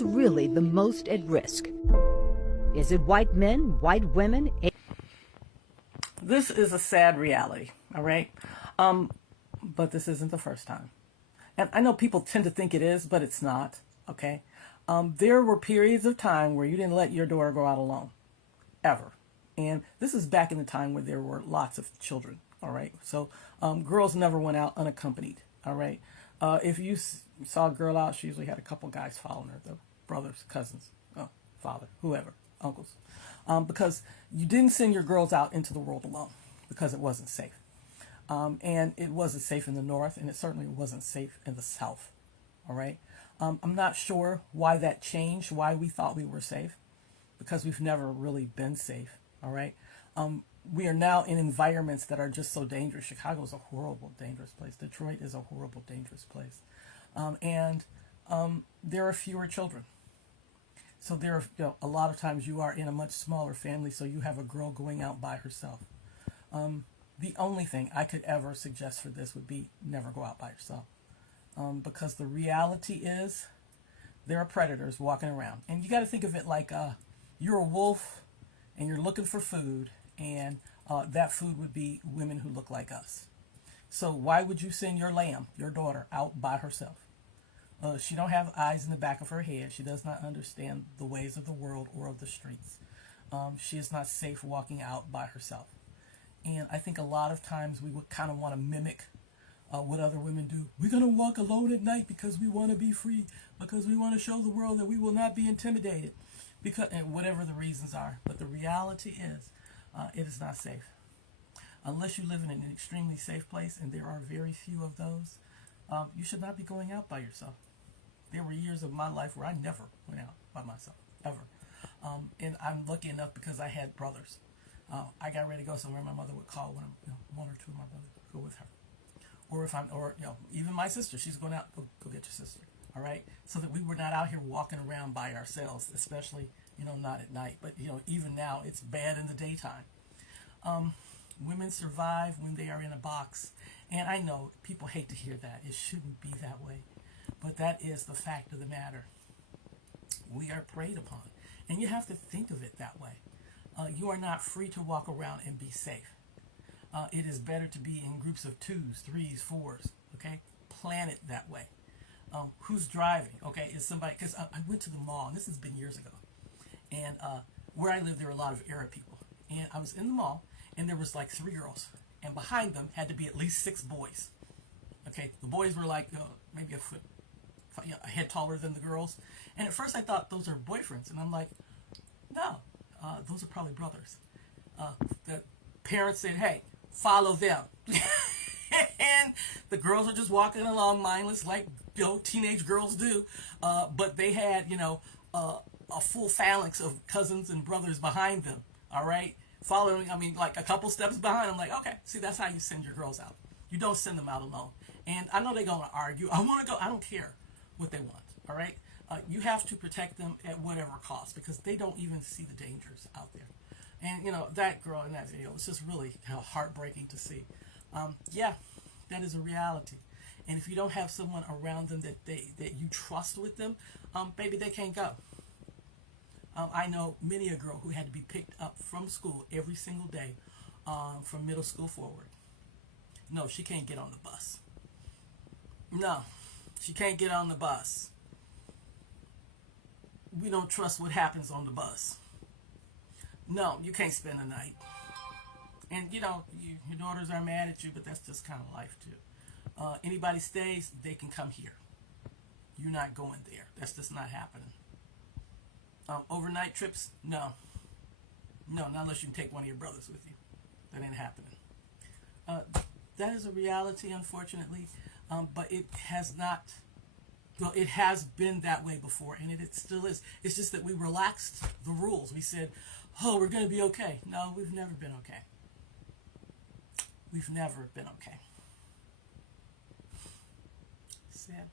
Who's really the most at risk? Is it white men, white women? This is a sad reality, all right? But this isn't the first time. And I know people tend to think it is, but it's not, okay? There were periods of time where you didn't let your daughter go out alone, ever. And this is back in the time where there were lots of children, all right? So girls never went out unaccompanied, all right? If you saw a girl out, she usually had a couple guys following her, the brothers, cousins, father, whoever, uncles. Because you didn't send your girls out into the world alone because it wasn't safe. And it wasn't safe in the North, and it certainly wasn't safe in the South, all right? I'm not sure why that changed, why we thought we were safe, because we've never really been safe, all right? We are now in environments that are just so dangerous. Chicago is a horrible, dangerous place. Detroit is a horrible, dangerous place. And there are fewer children. So there are, a lot of times you are in a much smaller family, so you have a girl going out by herself. The only thing I could ever suggest for this would be never go out by yourself. Because the reality is there are predators walking around. And you got to think of it like you're a wolf and you're looking for food, and that food would be women who look like us. So why would you send your lamb, your daughter, out by herself? She don't have eyes in the back of her head. She does not understand the ways of the world or of the streets. She is not safe walking out by herself. And I think a lot of times we would kind of want to mimic what other women do. We're going to walk alone at night because we want to be free, because we want to show the world that we will not be intimidated, because, and whatever the reasons are. But the reality is, it is not safe. Unless you live in an extremely safe place, and there are very few of those, you should not be going out by yourself. There were years of my life where I never went out by myself, ever. And I'm lucky enough because I had brothers. I got ready to go somewhere, my mother would call one or two of my brothers, go with her. Or even my sister, she's going out, go get your sister, all right? So that we were not out here walking around by ourselves, especially, not at night. But, even now, it's bad in the daytime. Women survive when they are in a box. And I know people hate to hear that. It shouldn't be that way. But that is the fact of the matter. We are preyed upon. And you have to think of it that way. You are not free to walk around and be safe. It is better to be in groups of 2s, 3s, 4s, okay? Plan it that way. Who's driving, okay? Is somebody, because I went to the mall, and this has been years ago. And where I live, there were a lot of Arab people. And I was in the mall, and there was like 3 girls. And behind them had to be at least 6 boys. Okay, the boys were like maybe a head taller than the girls. And at first I thought those are boyfriends. And I'm like, no, those are probably brothers. The parents said, hey, follow them. And the girls are just walking along mindless like teenage girls do. But they had, a full phalanx of cousins and brothers behind them. All right? Following, like a couple steps behind. I'm like, okay, see, that's how you send your girls out. You don't send them out alone. And I know they're going to argue. I want to go. I don't care what they want. All right? You have to protect them at whatever cost, because they don't even see the dangers out there. And, that girl in that video, it's just really heartbreaking to see. Yeah, that is a reality. And if you don't have someone around them that you trust with them, baby, they can't go. I know many a girl who had to be picked up from school every single day from middle school forward. No, she can't get on the bus. No, she can't get on the bus. We don't trust what happens on the bus. No, you can't spend the night. And, your daughters are mad at you, but that's just kind of life, too. Anybody stays, they can come here. You're not going there. That's just not happening. Overnight trips? No. No, not unless you can take one of your brothers with you. That ain't happening. That is a reality, unfortunately. But it has not... Well, it has been that way before, and it still is. It's just that we relaxed the rules. We said, oh, we're going to be okay. No, we've never been okay. We've never been okay. Sad.